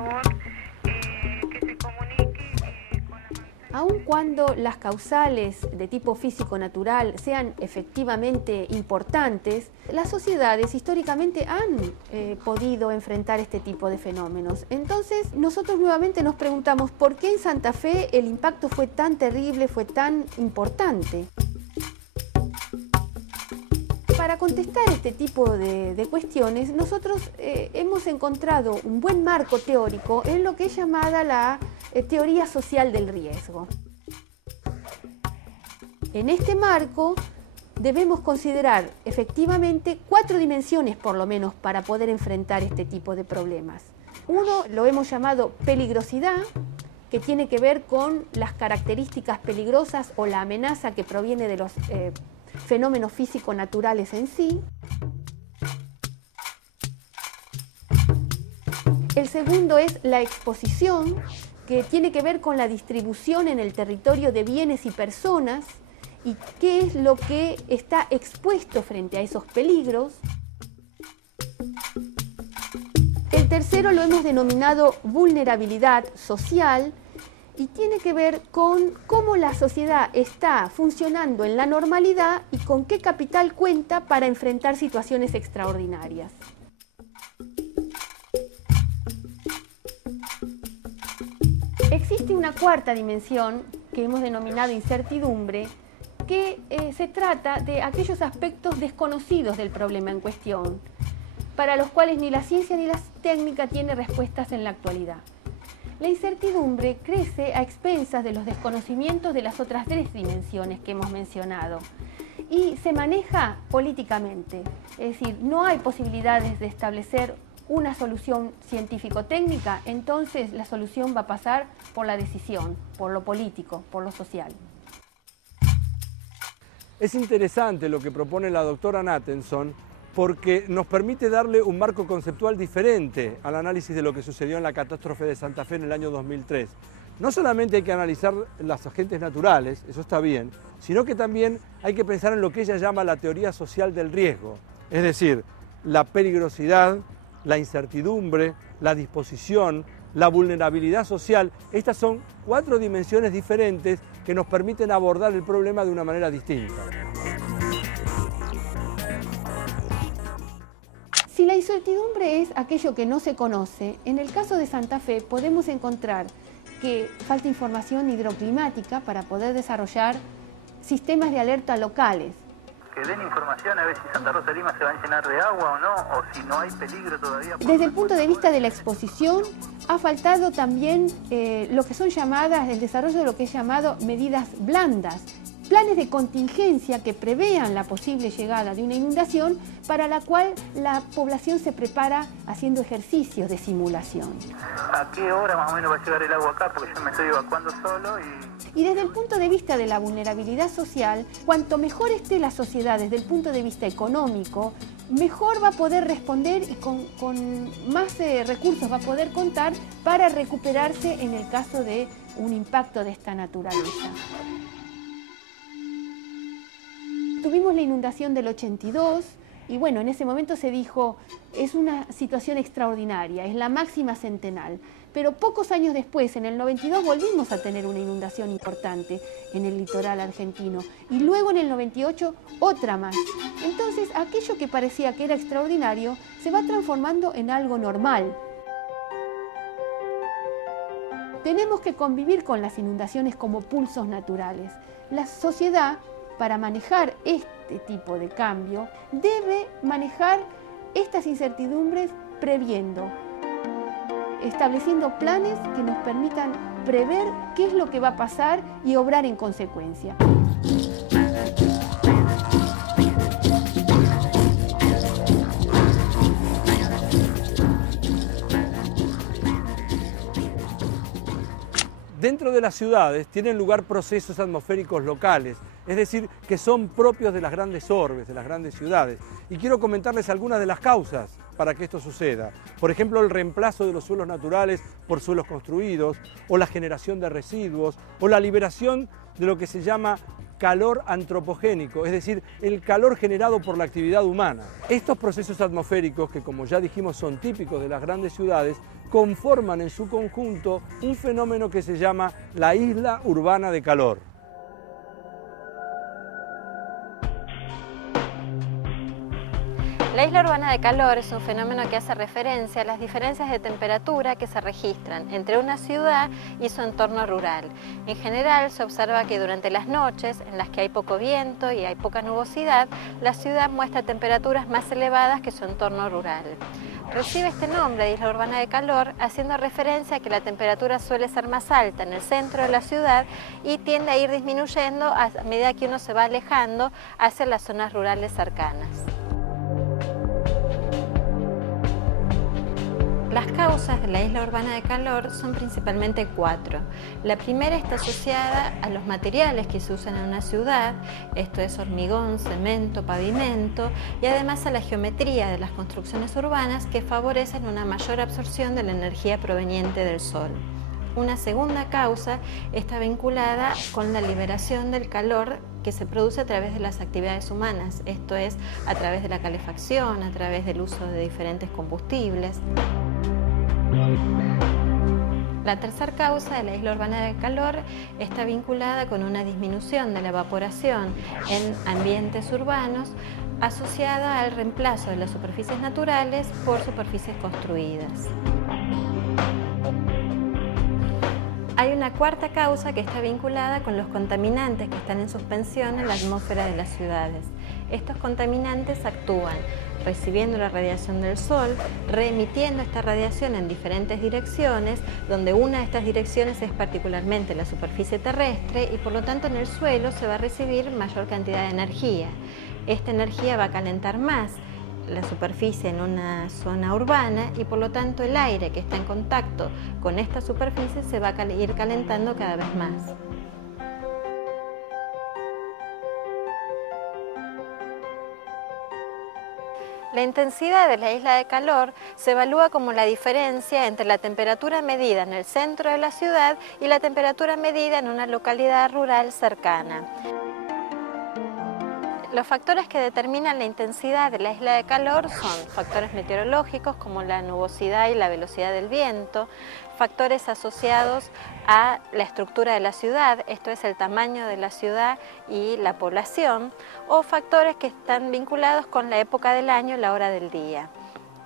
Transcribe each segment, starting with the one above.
favor que se comunique con la manzana. Aun cuando las causales de tipo físico-natural sean efectivamente importantes, las sociedades históricamente han podido enfrentar este tipo de fenómenos. Entonces, nosotros nuevamente nos preguntamos por qué en Santa Fe el impacto fue tan terrible, fue tan importante. Para contestar este tipo de cuestiones, nosotros hemos encontrado un buen marco teórico en lo que es llamada la teoría social del riesgo. En este marco debemos considerar efectivamente 4 dimensiones por lo menos para poder enfrentar este tipo de problemas. Uno lo hemos llamado peligrosidad, que tiene que ver con las características peligrosas o la amenaza que proviene de los fenómenos físico-naturales en sí. El segundo es la exposición, que tiene que ver con la distribución en el territorio de bienes y personas y qué es lo que está expuesto frente a esos peligros. El tercero lo hemos denominado vulnerabilidad social y tiene que ver con cómo la sociedad está funcionando en la normalidad y con qué capital cuenta para enfrentar situaciones extraordinarias. Existe una cuarta dimensión que hemos denominado incertidumbre, que se trata de aquellos aspectos desconocidos del problema en cuestión, para los cuales ni la ciencia ni la técnica tiene respuestas en la actualidad. La incertidumbre crece a expensas de los desconocimientos de las otras 3 dimensiones que hemos mencionado y se maneja políticamente, es decir, no hay posibilidades de establecer una solución científico-técnica, entonces la solución va a pasar por la decisión, por lo político, por lo social. Es interesante lo que propone la doctora Nattenson porque nos permite darle un marco conceptual diferente al análisis de lo que sucedió en la catástrofe de Santa Fe en el año 2003. No solamente hay que analizar los agentes naturales, eso está bien, sino que también hay que pensar en lo que ella llama la teoría social del riesgo, es decir, la peligrosidad, la incertidumbre, la disposición, la vulnerabilidad social. Estas son 4 dimensiones diferentes que nos permiten abordar el problema de una manera distinta. Si la incertidumbre es aquello que no se conoce, en el caso de Santa Fe podemos encontrar que falta información hidroclimática para poder desarrollar sistemas de alerta locales. Que den información a ver si Santa Rosa de Lima se va a llenar de agua o no, o si no hay peligro todavía. Desde el punto de vista de la exposición, ha faltado también lo que son llamadas, el desarrollo de lo que es llamado medidas blandas, planes de contingencia que prevean la posible llegada de una inundación para la cual la población se prepara haciendo ejercicios de simulación. ¿A qué hora más o menos va a llegar el agua acá? Porque yo me estoy evacuando solo Y desde el punto de vista de la vulnerabilidad social, cuanto mejor esté la sociedad desde el punto de vista económico, mejor va a poder responder y con más recursos va a poder contar para recuperarse en el caso de un impacto de esta naturaleza. Tuvimos la inundación del 82 y bueno, en ese momento se dijo, es una situación extraordinaria, es la máxima centenal. Pero pocos años después, en el 92, volvimos a tener una inundación importante en el litoral argentino. Y luego en el 98, otra más. Entonces, aquello que parecía que era extraordinario se va transformando en algo normal. Tenemos que convivir con las inundaciones como pulsos naturales. La sociedad, para manejar este tipo de cambio, debe manejar estas incertidumbres previendo, estableciendo planes que nos permitan prever qué es lo que va a pasar y obrar en consecuencia. Dentro de las ciudades tienen lugar procesos atmosféricos locales, es decir, que son propios de las grandes orbes, de las grandes ciudades. Y quiero comentarles algunas de las causas para que esto suceda. Por ejemplo, el reemplazo de los suelos naturales por suelos construidos, o la generación de residuos, o la liberación de lo que se llama calor antropogénico, es decir, el calor generado por la actividad humana. Estos procesos atmosféricos, que como ya dijimos son típicos de las grandes ciudades, conforman en su conjunto un fenómeno que se llama la isla urbana de calor. La isla urbana de calor es un fenómeno que hace referencia a las diferencias de temperatura que se registran entre una ciudad y su entorno rural. En general se observa que durante las noches, en las que hay poco viento y hay poca nubosidad, la ciudad muestra temperaturas más elevadas que su entorno rural. Recibe este nombre de isla urbana de calor haciendo referencia a que la temperatura suele ser más alta en el centro de la ciudad y tiende a ir disminuyendo a medida que uno se va alejando hacia las zonas rurales cercanas. Las causas de la isla urbana de calor son principalmente 4. La primera está asociada a los materiales que se usan en una ciudad, esto es hormigón, cemento, pavimento, y además a la geometría de las construcciones urbanas que favorecen una mayor absorción de la energía proveniente del sol. Una segunda causa está vinculada con la liberación del calor que se produce a través de las actividades humanas, esto es a través de la calefacción, a través del uso de diferentes combustibles. La tercera causa de la isla urbana de calor está vinculada con una disminución de la evaporación en ambientes urbanos asociada al reemplazo de las superficies naturales por superficies construidas. Hay una cuarta causa que está vinculada con los contaminantes que están en suspensión en la atmósfera de las ciudades. Estos contaminantes actúan recibiendo la radiación del sol, reemitiendo esta radiación en diferentes direcciones, donde una de estas direcciones es particularmente la superficie terrestre y por lo tanto en el suelo se va a recibir mayor cantidad de energía. Esta energía va a calentar más la superficie en una zona urbana y por lo tanto el aire que está en contacto con esta superficie se va a ir calentando cada vez más. La intensidad de la isla de calor se evalúa como la diferencia entre la temperatura medida en el centro de la ciudad y la temperatura medida en una localidad rural cercana. Los factores que determinan la intensidad de la isla de calor son factores meteorológicos como la nubosidad y la velocidad del viento, factores asociados a la estructura de la ciudad, esto es el tamaño de la ciudad y la población, o factores que están vinculados con la época del año y la hora del día.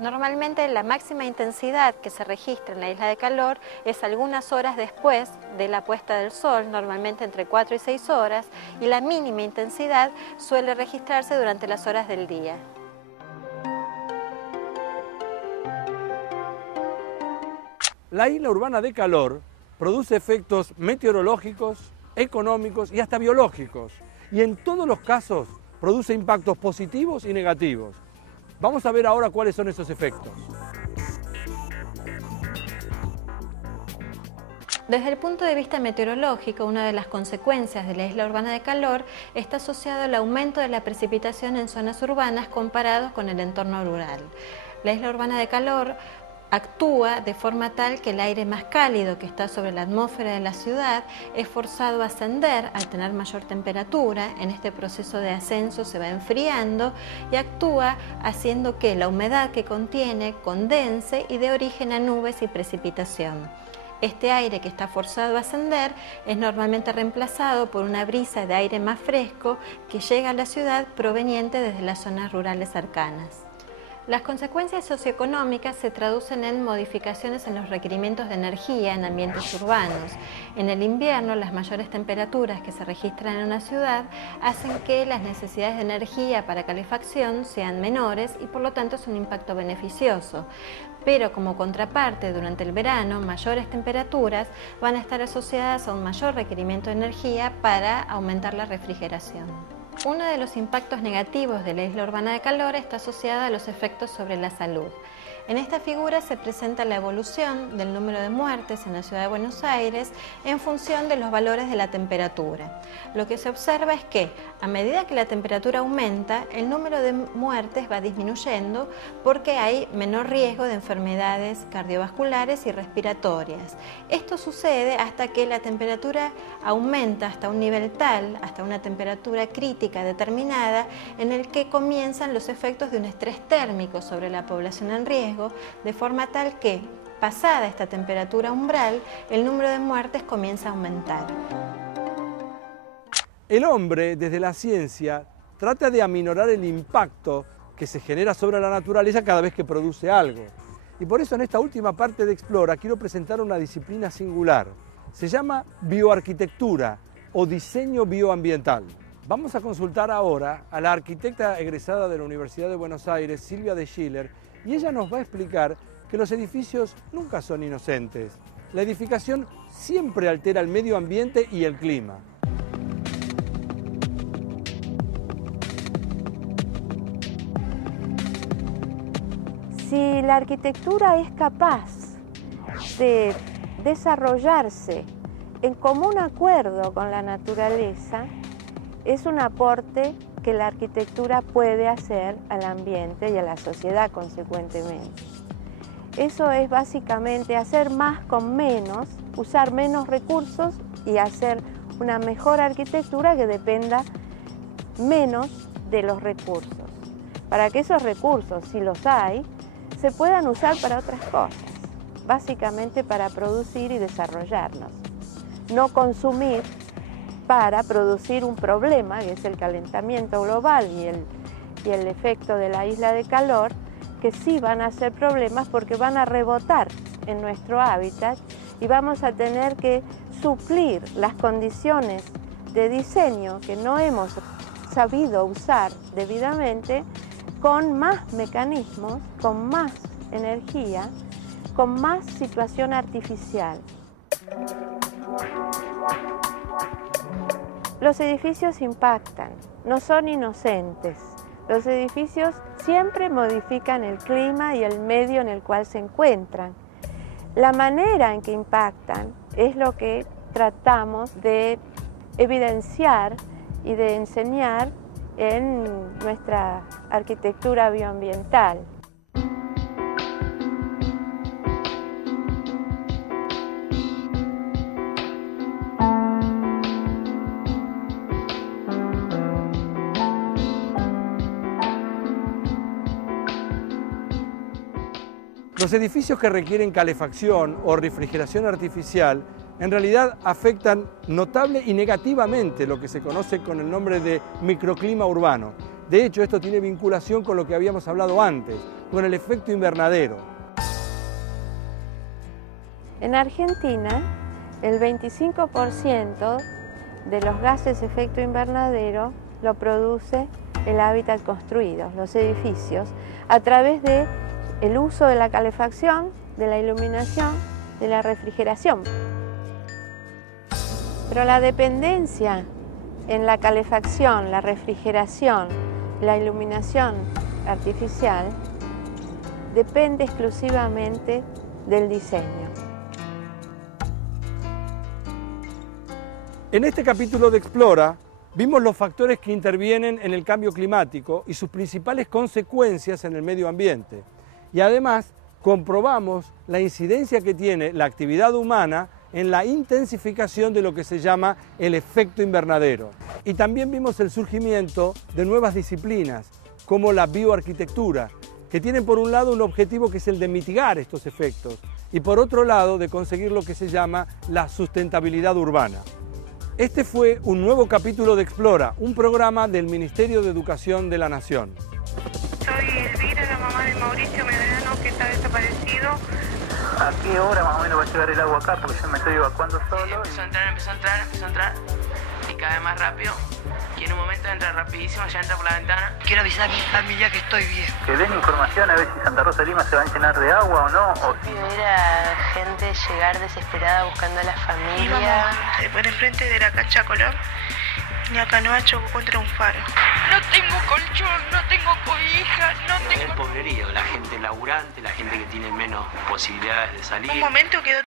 Normalmente la máxima intensidad que se registra en la isla de calor es algunas horas después de la puesta del sol, normalmente entre 4 y 6 horas, y la mínima intensidad suele registrarse durante las horas del día. La isla urbana de calor produce efectos meteorológicos, económicos y hasta biológicos, y en todos los casos produce impactos positivos y negativos. Vamos a ver ahora cuáles son esos efectos. Desde el punto de vista meteorológico, una de las consecuencias de la isla urbana de calor está asociado al aumento de la precipitación en zonas urbanas comparados con el entorno rural. La isla urbana de calor actúa de forma tal que el aire más cálido que está sobre la atmósfera de la ciudad es forzado a ascender al tener mayor temperatura. En este proceso de ascenso se va enfriando y actúa haciendo que la humedad que contiene condense y dé origen a nubes y precipitación. Este aire que está forzado a ascender es normalmente reemplazado por una brisa de aire más fresco que llega a la ciudad proveniente desde las zonas rurales cercanas. Las consecuencias socioeconómicas se traducen en modificaciones en los requerimientos de energía en ambientes urbanos. En el invierno, las mayores temperaturas que se registran en una ciudad hacen que las necesidades de energía para calefacción sean menores y por lo tanto es un impacto beneficioso. Pero como contraparte, durante el verano, mayores temperaturas van a estar asociadas a un mayor requerimiento de energía para aumentar la refrigeración. Uno de los impactos negativos de la isla urbana de calor está asociada a los efectos sobre la salud. En esta figura se presenta la evolución del número de muertes en la ciudad de Buenos Aires en función de los valores de la temperatura. Lo que se observa es que a medida que la temperatura aumenta, el número de muertes va disminuyendo porque hay menor riesgo de enfermedades cardiovasculares y respiratorias. Esto sucede hasta que la temperatura aumenta hasta un nivel tal, hasta una temperatura crítica determinada, en el que comienzan los efectos de un estrés térmico sobre la población en riesgo, de forma tal que, pasada esta temperatura umbral, el número de muertes comienza a aumentar. El hombre, desde la ciencia, trata de aminorar el impacto que se genera sobre la naturaleza cada vez que produce algo. Y por eso en esta última parte de Explora quiero presentar una disciplina singular. Se llama bioarquitectura o diseño bioambiental. Vamos a consultar ahora a la arquitecta egresada de la Universidad de Buenos Aires, Silvia de Schiller, y ella nos va a explicar que los edificios nunca son inocentes. La edificación siempre altera el medio ambiente y el clima. Si la arquitectura es capaz de desarrollarse en común acuerdo con la naturaleza, es un aporte que la arquitectura puede hacer al ambiente y a la sociedad consecuentemente. Eso es básicamente hacer más con menos, usar menos recursos y hacer una mejor arquitectura que dependa menos de los recursos, para que esos recursos, si los hay, se puedan usar para otras cosas, básicamente para producir y desarrollarnos, no consumir para producir un problema, que es el calentamiento global y el efecto de la isla de calor, que sí van a ser problemas porque van a rebotar en nuestro hábitat y vamos a tener que suplir las condiciones de diseño que no hemos sabido usar debidamente con más mecanismos, con más energía, con más situación artificial. Los edificios impactan, no son inocentes. Los edificios siempre modifican el clima y el medio en el cual se encuentran. La manera en que impactan es lo que tratamos de evidenciar y de enseñar en nuestra arquitectura bioambiental. Los edificios que requieren calefacción o refrigeración artificial en realidad afectan notable y negativamente lo que se conoce con el nombre de microclima urbano. De hecho, esto tiene vinculación con lo que habíamos hablado antes, con el efecto invernadero. En Argentina, el 25% de los gases de efecto invernadero lo produce el hábitat construido, los edificios, a través de el uso de la calefacción, de la iluminación, de la refrigeración. Pero la dependencia en la calefacción, la refrigeración, la iluminación artificial depende exclusivamente del diseño. En este capítulo de Explora vimos los factores que intervienen en el cambio climático y sus principales consecuencias en el medio ambiente. Y además comprobamos la incidencia que tiene la actividad humana en la intensificación de lo que se llama el efecto invernadero. Y también vimos el surgimiento de nuevas disciplinas, como la bioarquitectura, que tienen por un lado un objetivo que es el de mitigar estos efectos, y por otro lado de conseguir lo que se llama la sustentabilidad urbana. Este fue un nuevo capítulo de Explora, un programa del Ministerio de Educación de la Nación. Soy Elvira, la mamá de Mauricio Medrano, que está desaparecido. ¿A qué hora más o menos va a llegar el agua acá? Porque yo me estoy evacuando solo. Empezó a entrar y cada vez más rápido. Y en un momento entra rapidísimo, ya entra por la ventana. Quiero avisar a mi familia que estoy bien. Que den información a ver si Santa Rosa de Lima se va a llenar de agua o no. O si... Ver a gente llegar desesperada buscando a la familia. Por enfrente de la cancha Colón Ñacanoa chocó contra un faro. No tengo colchón, no tengo cobija, no tengo... El pobrerío, la gente laburante, la gente que tiene menos posibilidades de salir. Un momento quedó